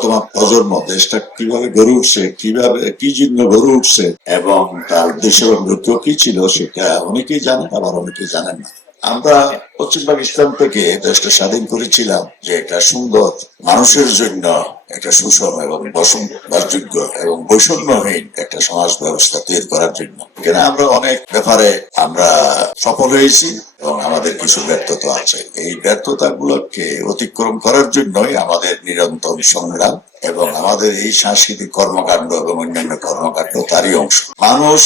বর্তমান প্রজন্ম দেশটা কিভাবে গড়ে উঠছে, কিভাবে কি জন্য গড়ে উঠছে এবং তার উদ্দেশ্য এবং লক্ষ্য কি ছিল সেটা অনেকেই জানেন, আবার অনেকেই জানেন না। আমরা পশ্চিম পাকিস্তান থেকে দেশটা স্বাধীন করেছিলাম যে একটা সুন্দর মানুষের জন্য একটা সুষম এবং বসবাসযোগ্য এবং বৈষম্যহীন একটা সমাজ ব্যবস্থা তৈরি করার জন্য। এখানে আমরা অনেক ব্যাপারে আমরা সফল হয়েছি এবং আমাদের কিছু ব্যর্থতা আছে। এই ব্যর্থতা গুলোকে অতিক্রম করার জন্যই আমাদের নিরন্তর সংগ্রাম এবং আমাদের এই সাংস্কৃতিক কর্মকাণ্ড এবং অন্যান্য কর্মকাণ্ড তারই অংশ। মানুষ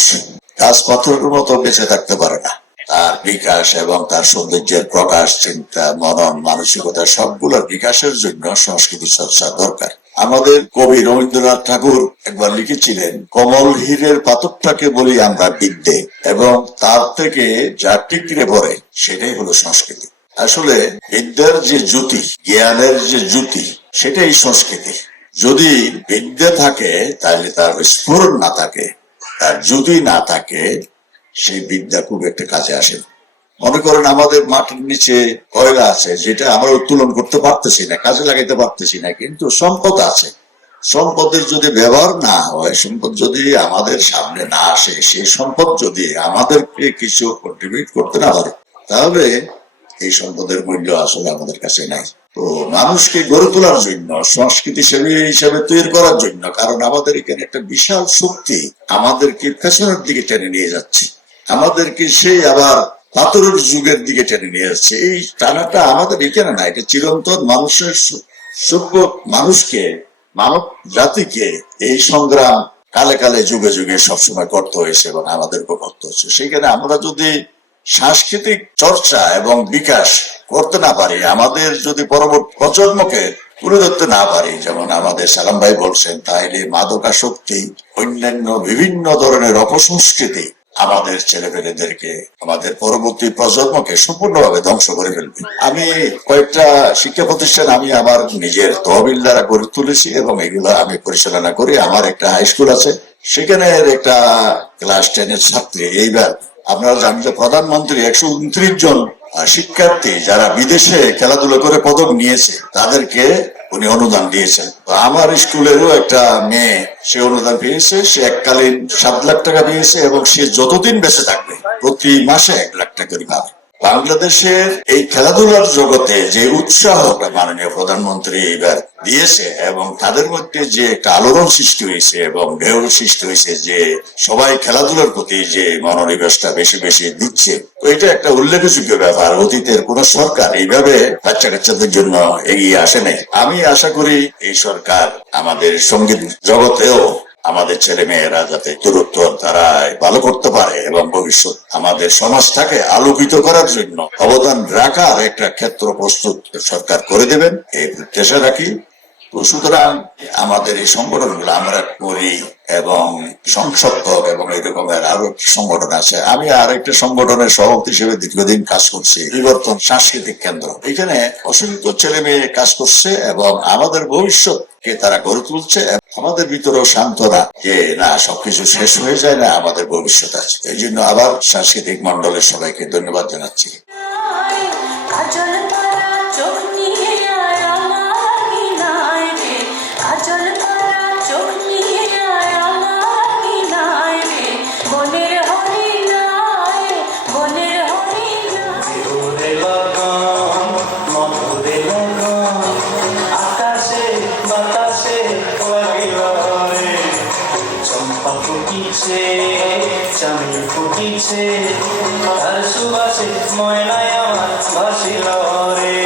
গাছ পাথরের মতো বেঁচে থাকতে পারে না, তার বিকাশ এবং তার সৌন্দর্যের প্রকাশ, চিন্তা, মনন, মানসিকতা সবগুলোর বিকাশের জন্য সংস্কৃতি চর্চা দরকার। আমাদের কবি রবীন্দ্রনাথ ঠাকুর একবার লিখেছিলেন, কমল হীরের পাথরটাকে বলি আমরা বিদ্যে, এবং তার থেকে যা টিকরে পড়ে সেটাই হলো সংস্কৃতি। আসলে বিদ্যার যে জ্যোতি, জ্ঞানের যে জ্যোতি, সেটাই সংস্কৃতি। যদি বিদ্যা থাকে তাহলে তার স্ফুরণ না থাকে, তার জ্যোতি না থাকে, সেই বিদ্যা খুব একটা কাজে আসে। মনে করেন আমাদের মাটির নিচে কয়লা আছে যেটা আমরা উত্তোলন করতে পারতেছি না, কাজে লাগাইতে পারতেছি না, কিন্তু সম্পদ আছে। সম্পদের যদি ব্যবহার না হয়, সম্পদ যদি আমাদের সামনে না আসে, সেই সম্পদ যদি আমাদেরকে কিছু কন্ট্রিবিউট করতে না পারে, তাহলে এই সম্পদের মূল্য আসলে আমাদের কাছে নাই। তো মানুষকে গড়ে তোলার জন্য, সংস্কৃতি হিসেবে তৈরি করার জন্য, কারণ আমাদের এখানে একটা বিশাল শক্তি আমাদেরকে পেছনের দিকে টেনে নিয়ে যাচ্ছে, আমাদেরকে সেই আবার পাথরের যুগের দিকে টেনে নিয়ে যাচ্ছে। এই টানাটা আমাদের এখানে না, এটা চিরন্তন মানুষের সভ্য মানুষকে, মানব জাতিকে এই সংগ্রাম কালে কালে যুগে যুগে সবসময় করতে হয়েছে এবং আমাদেরকে করতে হচ্ছে। সেখানে আমরা যদি সাংস্কৃতিক চর্চা এবং বিকাশ করতে না পারি, আমাদের যদি পরবর্তী প্রজন্মকে তুলে ধরতে না পারি, যেমন আমাদের সালাম ভাই বলছেন, তাইলে মাদকাসক্তি, অন্যান্য বিভিন্ন ধরনের অপসংস্কৃতি আমাদের ছেলেপেলেদেরকে, আমাদের পরবর্তী প্রজন্মকে সম্পূর্ণভাবে ধ্বংস করে ফেলবে। আমি কয়েকটা শিক্ষা প্রতিষ্ঠান আমি আমার নিজের তহবিল দ্বারা গড়ে তুলেছি এবং এগুলো আমি পরিচালনা করি। আমার একটা হাই স্কুল আছে, সেখানে একটা ক্লাস 10-এর ছাত্রী, এইবার আপনারা জানেন যে প্রধানমন্ত্রী 129 জন শিক্ষার্থী যারা বিদেশে খেলাধুলা করে পদক নিয়েছে তাদেরকে উনি অনুদান দিয়েছেন। আমার স্কুলেরও একটা মেয়ে, সে অনুদান পেয়েছে, সে এককালীন 7 লাখ টাকা পেয়েছে এবং সে যতদিন বেঁচে থাকবে প্রতি মাসে 1 লাখ টাকা করে পাবে। বাংলাদেশের এই খেলাধুলার জগতে যে উৎসাহটা মাননীয় প্রধানমন্ত্রী এবার দিয়েছে এবং তাদের মধ্যে যে একটা আলোড়ন সৃষ্টি হয়েছে এবং ঢেউ সৃষ্টি হয়েছে, যে সবাই খেলাধুলার প্রতি যে মনোনিবেশটা বেশি বেশি দিচ্ছে, এটা একটা উল্লেখযোগ্য ব্যাপার। অতীতের কোন সরকার এইভাবে বাচ্চা কাচ্চাদের জন্য এগিয়ে আসে নাই। আমি আশা করি এই সরকার আমাদের সঙ্গীত জগতেও আমাদের ছেলে মেয়েরা যাতে দূরত্ব তারা ভালো করতে পারে এবং ভবিষ্যৎ আমাদের সমাজটাকে আলোকিত করার জন্য অবদান রাখার একটা ক্ষেত্র প্রস্তুত সরকার করে দেবেন, এই প্রত্যাশা রাখি। সুতরাং আমাদের এই সংগঠনগুলো আমরা করি এবং সংসদক এবং এই রকমের আরো সংগঠন আছে। আমি আর একটা সংগঠনের সভাপতি হিসেবে দীর্ঘদিন কাজ করছি, বিবর্তন সাংস্কৃতিক কেন্দ্র। এখানে অসংখ্য ছেলে মেয়ে কাজ করছে এবং আমাদের ভবিষ্যৎকে তারা গড়ে তুলছে। আমাদের ভিতরেও সান্ত্বনা যে না, সবকিছু শেষ হয়ে যায় না, আমাদের ভবিষ্যৎ আছে। এই জন্য আবার সাংস্কৃতিক মন্ডলের সবাইকে ধন্যবাদ জানাচ্ছি। চাঁদ ফুটিছে তার সুবাসে ময়নায় আমার ভাসিল রে।